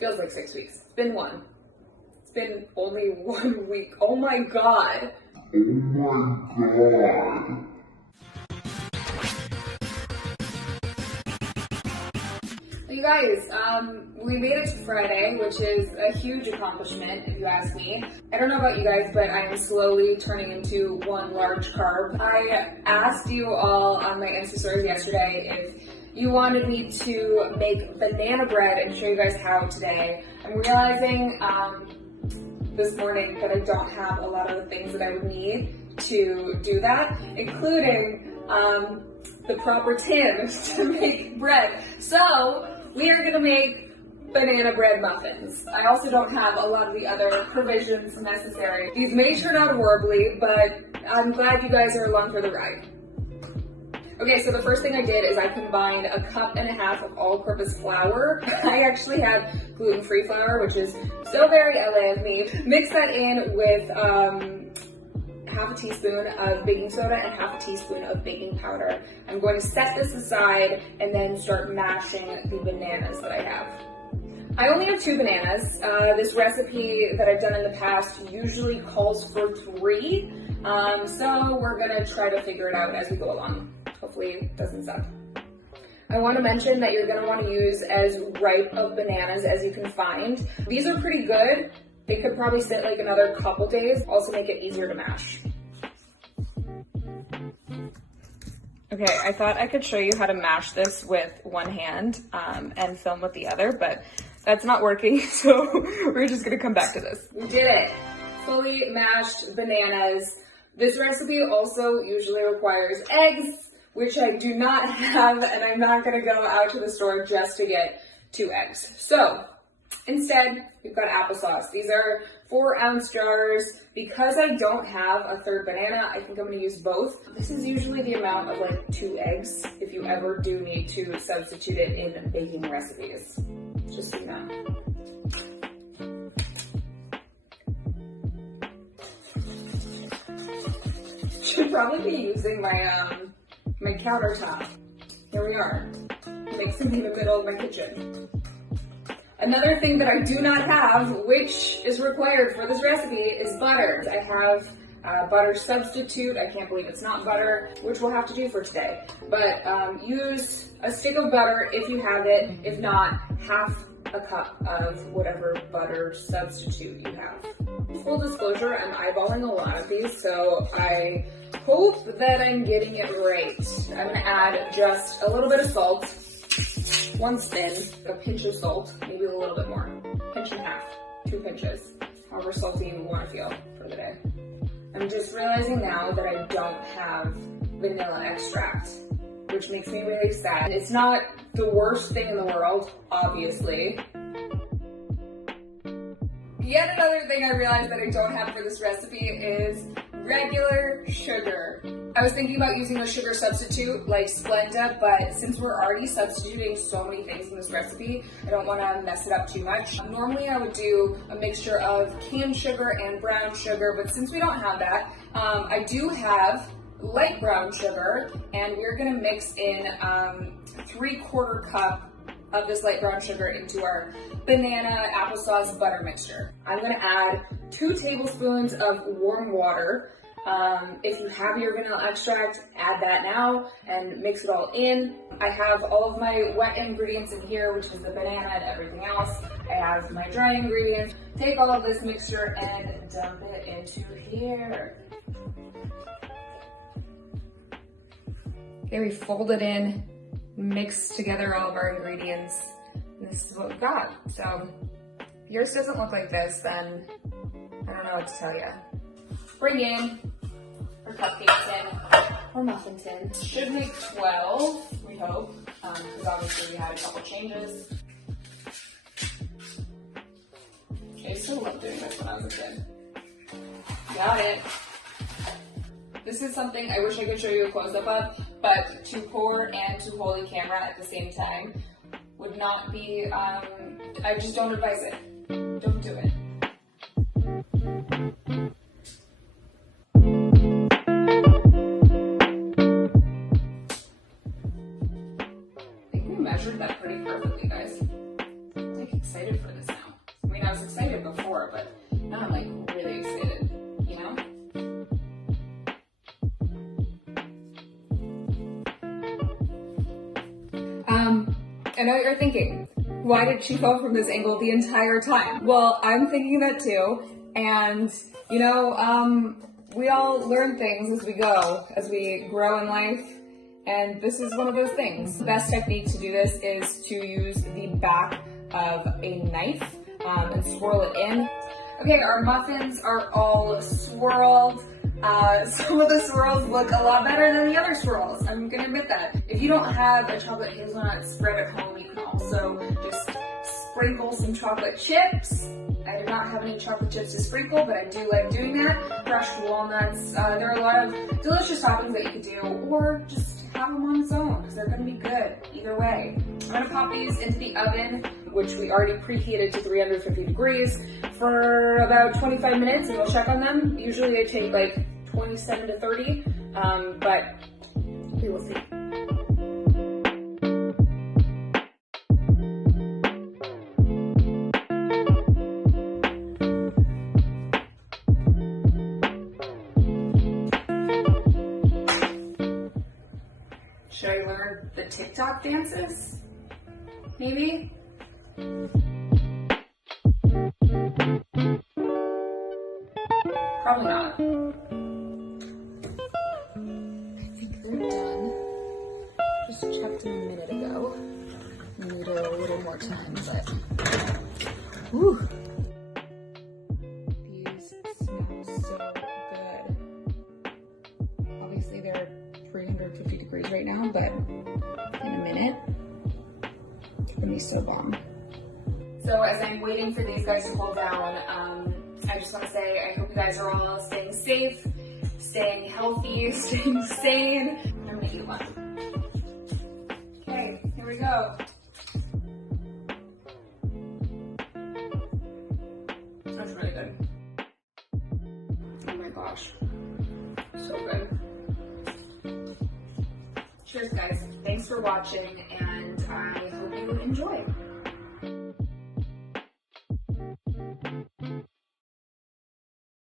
Feels like 6 weeks. It's been one. It's been only 1 week. Oh my God. Oh my God. You guys, we made it to Friday, which is a huge accomplishment if you ask me. I don't know about you guys, but I am slowly turning into one large carb. I asked you all on my Insta stories yesterday if you wanted me to make banana bread and show you guys how today. I'm realizing this morning that I don't have a lot of the things that I would need to do that, including the proper tin to make bread. So we are gonna make banana bread muffins. I also don't have a lot of the other provisions necessary. These may turn out horribly, but I'm glad you guys are along for the ride. Okay, so the first thing I did is I combined 1.5 cups of all-purpose flour. I actually have gluten-free flour, which is so very LA of me. Mix that in with 1/2 teaspoon of baking soda and 1/2 teaspoon of baking powder. I'm going to set this aside and then start mashing the bananas that I have. I only have 2 bananas. This recipe that I've done in the past usually calls for 3. So we're gonna try to figure it out as we go along. Hopefully it doesn't suck. I want to mention that you're going to want to use as ripe of bananas as you can find. These are pretty good. They could probably sit like another couple days. Also make it easier to mash. Okay, I thought I could show you how to mash this with one hand and film with the other, but that's not working, so we're just going to come back to this. We did it. Fully mashed bananas. This recipe also usually requires eggs, which I do not have, and I'm not gonna go out to the store just to get 2 eggs. So instead, we've got applesauce. These are 4-ounce jars. Because I don't have a 3rd banana, I think I'm gonna use both. This is usually the amount of like 2 eggs if you ever do need to substitute it in baking recipes. Just so you know. Should probably be using my countertop. Here we are, mixing in the middle of my kitchen. Another thing that I do not have, which is required for this recipe, is butter. I have butter substitute. I can't believe it's not butter, which we'll have to do for today. But use a stick of butter if you have it. If not, 1/2 cup of whatever butter substitute you have. Full disclosure, I'm eyeballing a lot of these, so I hope that I'm getting it right. I'm gonna add just a little bit of salt, 1 spin, a pinch of salt, maybe a little bit more, pinch and a half, 2 pinches, however salty you want to feel for the day. I'm just realizing now that I don't have vanilla extract, which makes me really sad. It's not the worst thing in the world, obviously. Yet another thing I realized that I don't have for this recipe is regular sugar. I was thinking about using a sugar substitute like Splenda, but since we're already substituting so many things in this recipe, I don't want to mess it up too much. Normally I would do a mixture of canned sugar and brown sugar, but since we don't have that, I do have light brown sugar, and we're gonna mix in 3/4 cup of this light brown sugar into our banana applesauce butter mixture. I'm gonna add 2 tablespoons of warm water. If you have your vanilla extract, add that now and mix it all in. I have all of my wet ingredients in here, which is the banana and everything else. I have my dry ingredients. Take all of this mixture and dump it into here. Okay, we fold it in, mix together all of our ingredients, and this is what we've got. So if yours doesn't look like this, then I don't know what to tell you. Bring in our cupcake tin or muffin tin. Should make 12, we hope, because obviously we had a couple changes. I used to love doing this when I was a kid. Got it. This is something I wish I could show you a close-up of, but to pour and to hold a camera at the same time would not be, I just don't advise it. Don't do it. I think we measured that pretty perfectly, guys. I'm like excited for this now. I was excited before, but now I'm like really excited, you know? I know what you're thinking. Why did she go from this angle the entire time? Well, I'm thinking that too, and you know, we all learn things as we go, as we grow in life, and this is one of those things. The best technique to do this is to use the back of a knife and swirl it in. Okay, our muffins are all swirled. Some of the swirls look a lot better than the other swirls. I'm gonna admit that. If you don't have a chocolate hazelnut spread at home, you can also just sprinkle some chocolate chips. I do not have any chocolate chips to sprinkle, but I do like doing that. Crushed walnuts. There are a lot of delicious toppings that you could do, or just have them on its own, because they're gonna be good either way. I'm gonna pop these into the oven, which we already preheated to 350 degrees for about 25 minutes, and we'll check on them. Usually they take like 27 to 30, but we will see. Should I learn the TikTok dances? Maybe? Probably not. I think they're done. Just checked a minute ago. Need a little more time, but whew. These smell so good. Obviously they're 350 degrees right now, but in a minute, it's gonna be so bomb. So as I'm waiting for these guys to cool down, I just want to say I hope you guys are all staying safe, staying healthy, staying sane. I'm gonna eat one. Okay, here we go. That's really good. Oh my gosh, so good. Cheers guys, thanks for watching, and I hope you enjoy.